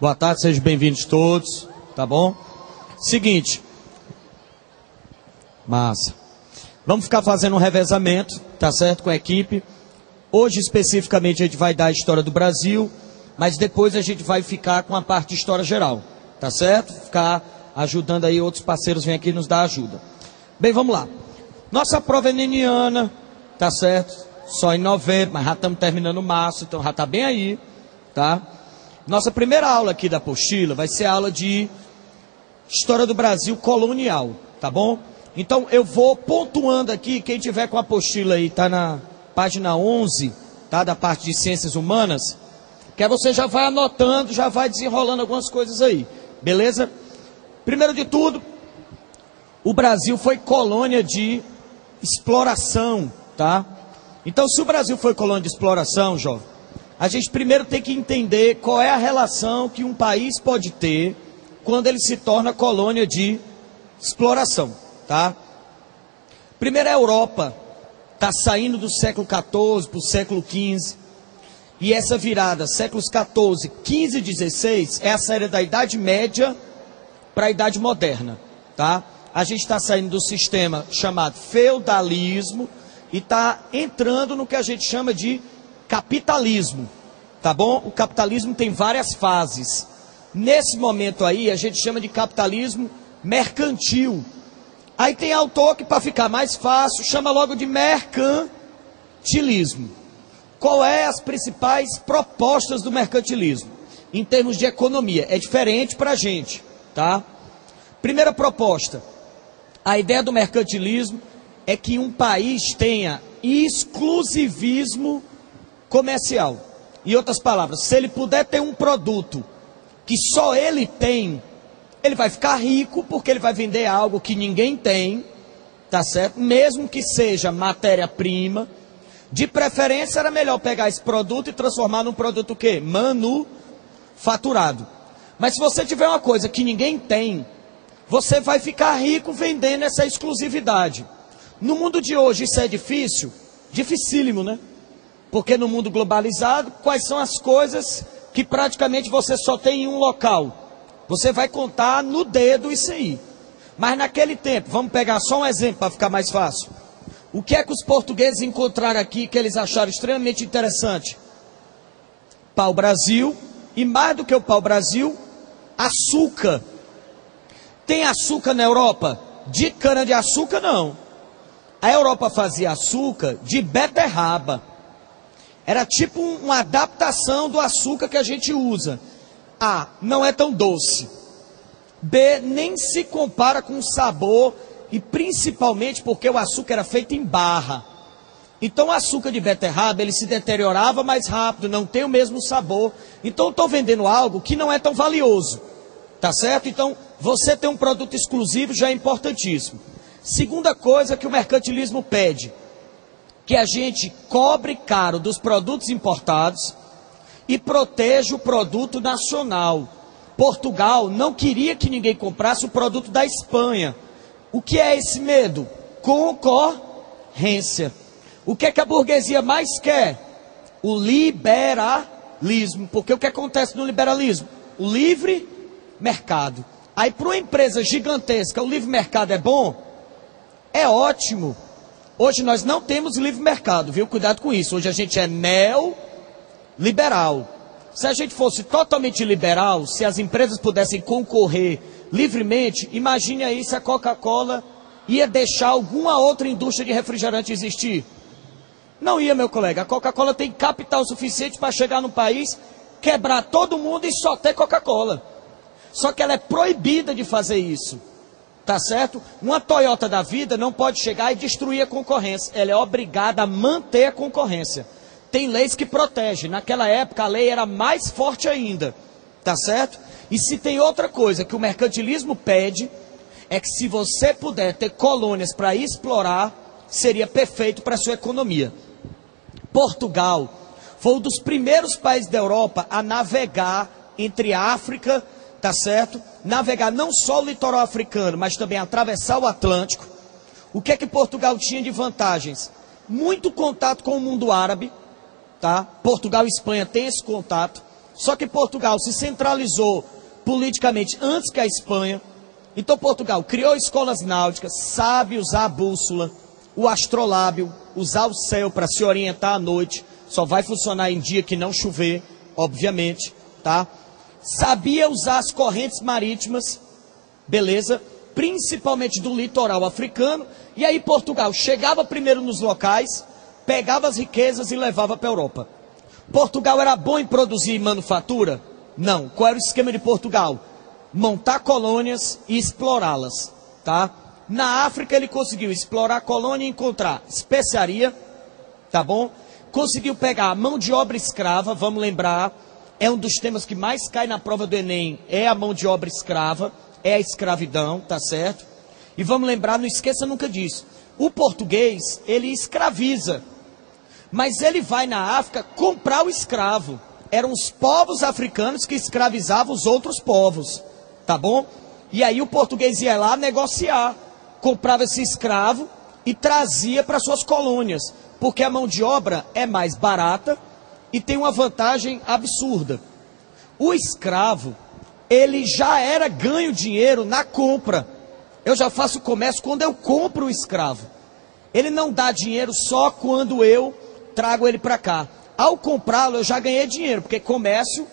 Boa tarde, sejam bem-vindos todos, tá bom? Seguinte, massa. Vamos ficar fazendo um revezamento, tá certo, com a equipe. Hoje, especificamente, a gente vai dar a história do Brasil, mas depois a gente vai ficar com a parte de história geral, tá certo? Ficar ajudando aí, outros parceiros vêm aqui nos dar ajuda. Bem, vamos lá. Nossa prova é neniana, tá certo? Só em novembro, mas já estamos terminando março, então já está bem aí, tá? Nossa primeira aula aqui da apostila vai ser a aula de História do Brasil Colonial, tá bom? Então eu vou pontuando aqui, quem tiver com a apostila aí, tá na página 11, tá? Da parte de Ciências Humanas, que aí você já vai anotando, já vai desenrolando algumas coisas aí, beleza? Primeiro de tudo, o Brasil foi colônia de exploração, tá? Então se o Brasil foi colônia de exploração, jovem, a gente primeiro tem que entender qual é a relação que um país pode ter quando ele se torna colônia de exploração, tá? Primeiro a Europa está saindo do século XIV para o século XV, e essa virada, séculos XIV, XV e XVI, é a saída da Idade Média para a Idade Moderna, tá? A gente está saindo do sistema chamado feudalismo e está entrando no que a gente chama de capitalismo, tá bom? O capitalismo tem várias fases. Nesse momento aí, a gente chama de capitalismo mercantil. Aí tem autor que, para ficar mais fácil, chama logo de mercantilismo. Qual é as principais propostas do mercantilismo? Em termos de economia, é diferente para a gente, tá? Primeira proposta, a ideia do mercantilismo é que um país tenha exclusivismo comercial. Em outras palavras, se ele puder ter um produto que só ele tem, ele vai ficar rico porque ele vai vender algo que ninguém tem, tá certo? Mesmo que seja matéria-prima, de preferência era melhor pegar esse produto e transformar num produto o quê? Manufaturado. Mas se você tiver uma coisa que ninguém tem, você vai ficar rico vendendo essa exclusividade. No mundo de hoje isso é difícil? Dificílimo, né? Porque no mundo globalizado, quais são as coisas que praticamente você só tem em um local? Você vai contar no dedo isso aí. Mas naquele tempo, vamos pegar só um exemplo para ficar mais fácil. O que é que os portugueses encontraram aqui que eles acharam extremamente interessante? Pau-brasil, e mais do que o pau-brasil, açúcar. Tem açúcar na Europa? De cana-de-açúcar, não. A Europa fazia açúcar de beterraba. Era tipo uma adaptação do açúcar que a gente usa. A, não é tão doce. B, nem se compara com o sabor, e principalmente porque o açúcar era feito em barra. Então o açúcar de beterraba, ele se deteriorava mais rápido, não tem o mesmo sabor. Então eu estou vendendo algo que não é tão valioso. Tá certo? Então, você ter um produto exclusivo já é importantíssimo. Segunda coisa que o mercantilismo pede, que a gente cobre caro dos produtos importados e proteja o produto nacional. Portugal não queria que ninguém comprasse o produto da Espanha. O que é esse medo? Concorrência. O que é que a burguesia mais quer? O liberalismo. Porque o que acontece no liberalismo? O livre mercado. Aí para uma empresa gigantesca, o livre mercado é bom? É ótimo. Hoje nós não temos livre mercado, viu? Cuidado com isso. Hoje a gente é neoliberal. Se a gente fosse totalmente liberal, se as empresas pudessem concorrer livremente, imagine aí se a Coca-Cola ia deixar alguma outra indústria de refrigerante existir. Não ia, meu colega. A Coca-Cola tem capital suficiente para chegar no país, quebrar todo mundo e só ter Coca-Cola. Só que ela é proibida de fazer isso, tá certo? Uma Toyota da vida não pode chegar e destruir a concorrência. Ela é obrigada a manter a concorrência. Tem leis que protegem. Naquela época a lei era mais forte ainda, tá certo? E se tem outra coisa que o mercantilismo pede, é que se você puder ter colônias para explorar, seria perfeito para a sua economia. Portugal foi um dos primeiros países da Europa a navegar entre a África, tá certo? Navegar não só o litoral africano, mas também atravessar o Atlântico. O que é que Portugal tinha de vantagens? Muito contato com o mundo árabe, tá? Portugal e Espanha têm esse contato. Só que Portugal se centralizou politicamente antes que a Espanha. Então Portugal criou escolas náuticas, sabe usar a bússola, o astrolábio, usar o céu para se orientar à noite. Só vai funcionar em dia que não chover, obviamente, tá? Sabia usar as correntes marítimas, beleza? Principalmente do litoral africano. E aí Portugal chegava primeiro nos locais, pegava as riquezas e levava para a Europa. Portugal era bom em produzir manufatura? Não. Qual era o esquema de Portugal? Montar colônias e explorá-las, tá? Na África ele conseguiu explorar a colônia e encontrar especiaria, tá bom? Conseguiu pegar a mão de obra escrava, vamos lembrar, é um dos temas que mais cai na prova do Enem, é a mão de obra escrava, é a escravidão, tá certo? E vamos lembrar, não esqueça nunca disso, o português, ele escraviza, mas ele vai na África comprar o escravo. Eram os povos africanos que escravizavam os outros povos, tá bom? E aí o português ia lá negociar, comprava esse escravo e trazia para suas colônias, porque a mão de obra é mais barata e tem uma vantagem absurda. O escravo, ele já era ganho dinheiro na compra. Eu já faço comércio quando eu compro o escravo. Ele não dá dinheiro só quando eu trago ele para cá. Ao comprá-lo, eu já ganhei dinheiro, porque comércio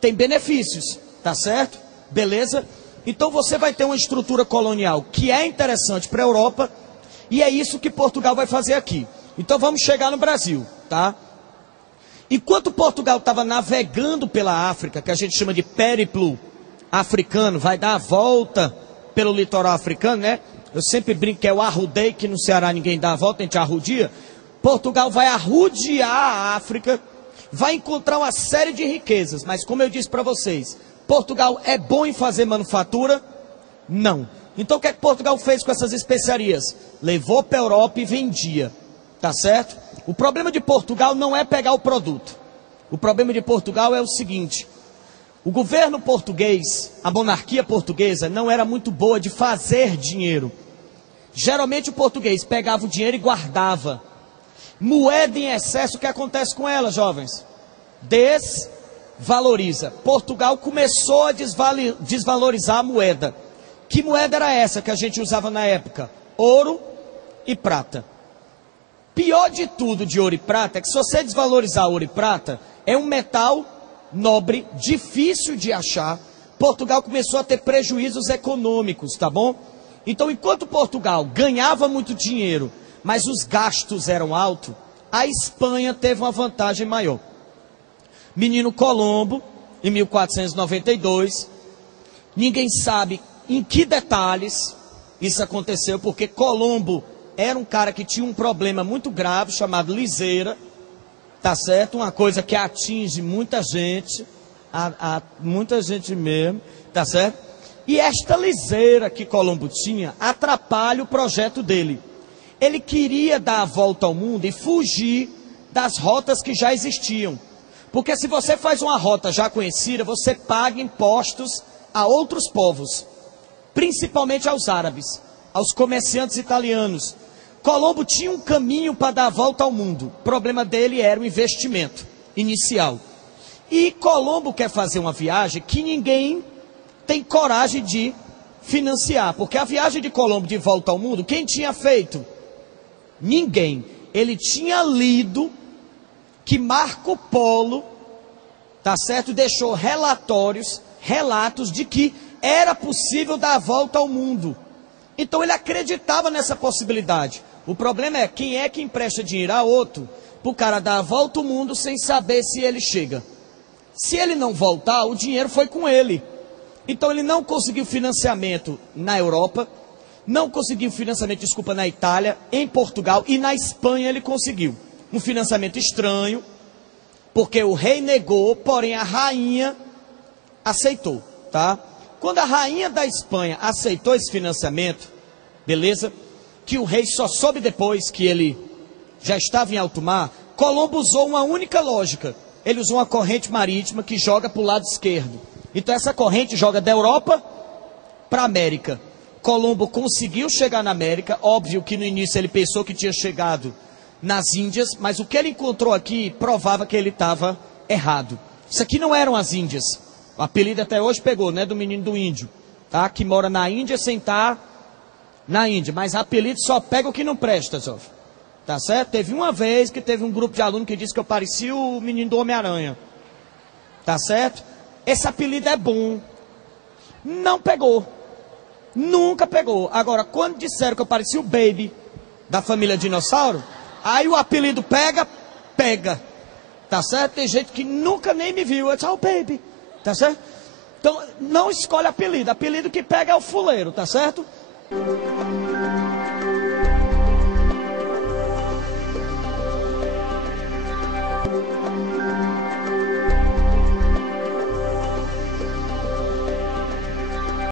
tem benefícios, tá certo? Beleza? Então você vai ter uma estrutura colonial que é interessante para a Europa, e é isso que Portugal vai fazer aqui. Então vamos chegar no Brasil, tá? Enquanto Portugal estava navegando pela África, que a gente chama de périplo africano, vai dar a volta pelo litoral africano, né? Eu sempre brinco que é o arrudei, que no Ceará ninguém dá a volta, a gente arrudia. Portugal vai arrodear a África, vai encontrar uma série de riquezas, mas como eu disse para vocês, Portugal é bom em fazer manufatura? Não. Então o que é que Portugal fez com essas especiarias? Levou para a Europa e vendia, tá certo? O problema de Portugal não é pegar o produto. O problema de Portugal é o seguinte, o governo português, a monarquia portuguesa não era muito boa de fazer dinheiro. Geralmente o português pegava o dinheiro e guardava. Moeda em excesso, o que acontece com ela, jovens? Desvaloriza. Portugal começou a desvalorizar a moeda. Que moeda era essa que a gente usava na época? Ouro e prata. Pior de tudo de ouro e prata é que se você desvalorizar ouro e prata, é um metal nobre, difícil de achar. Portugal começou a ter prejuízos econômicos, tá bom? Então, enquanto Portugal ganhava muito dinheiro, mas os gastos eram altos, a Espanha teve uma vantagem maior. Menino Colombo, em 1492, ninguém sabe em que detalhes isso aconteceu, porque Colombo era um cara que tinha um problema muito grave, chamado liseira, tá certo? Uma coisa que atinge muita gente, muita gente mesmo, tá certo? E esta liseira que Colombo tinha atrapalha o projeto dele. Ele queria dar a volta ao mundo e fugir das rotas que já existiam. Porque se você faz uma rota já conhecida, você paga impostos a outros povos, principalmente aos árabes, aos comerciantes italianos. Colombo tinha um caminho para dar a volta ao mundo. O problema dele era o investimento inicial. E Colombo quer fazer uma viagem que ninguém tem coragem de financiar. Porque a viagem de Colombo de volta ao mundo, quem tinha feito? Ninguém. Ele tinha lido que Marco Polo, tá certo, deixou relatos de que era possível dar a volta ao mundo. Então ele acreditava nessa possibilidade. O problema é quem é que empresta dinheiro a outro para o cara dar a volta ao mundo sem saber se ele chega. Se ele não voltar, o dinheiro foi com ele. Então ele não conseguiu financiamento na Europa, não conseguiu financiamento, desculpa, na Itália, em Portugal e na Espanha ele conseguiu. Um financiamento estranho, porque o rei negou, porém a rainha aceitou, tá? Quando a rainha da Espanha aceitou esse financiamento, beleza? Que o rei só soube depois que ele já estava em alto mar, Colombo usou uma única lógica. Ele usou uma corrente marítima que joga para o lado esquerdo. Então essa corrente joga da Europa para a América. Colombo conseguiu chegar na América, óbvio que no início ele pensou que tinha chegado nas Índias, mas o que ele encontrou aqui provava que ele estava errado. Isso aqui não eram as índias. O apelido até hoje pegou, né? Do menino do índio, tá? Que mora na Índia sem estar na Índia. Mas apelido só pega o que não presta, Zof. Tá certo? Teve uma vez que teve um grupo de alunos que disse que eu parecia o menino do Homem-Aranha. Tá certo? Esse apelido é bom. Não pegou. Nunca pegou. Agora, quando disseram que eu parecia o Baby da família Dinossauro, aí o apelido pega. Tá certo? Tem gente que nunca nem me viu. Eu disse, Baby. Tá certo? Então, não escolhe apelido. Apelido que pega é o fuleiro, tá certo?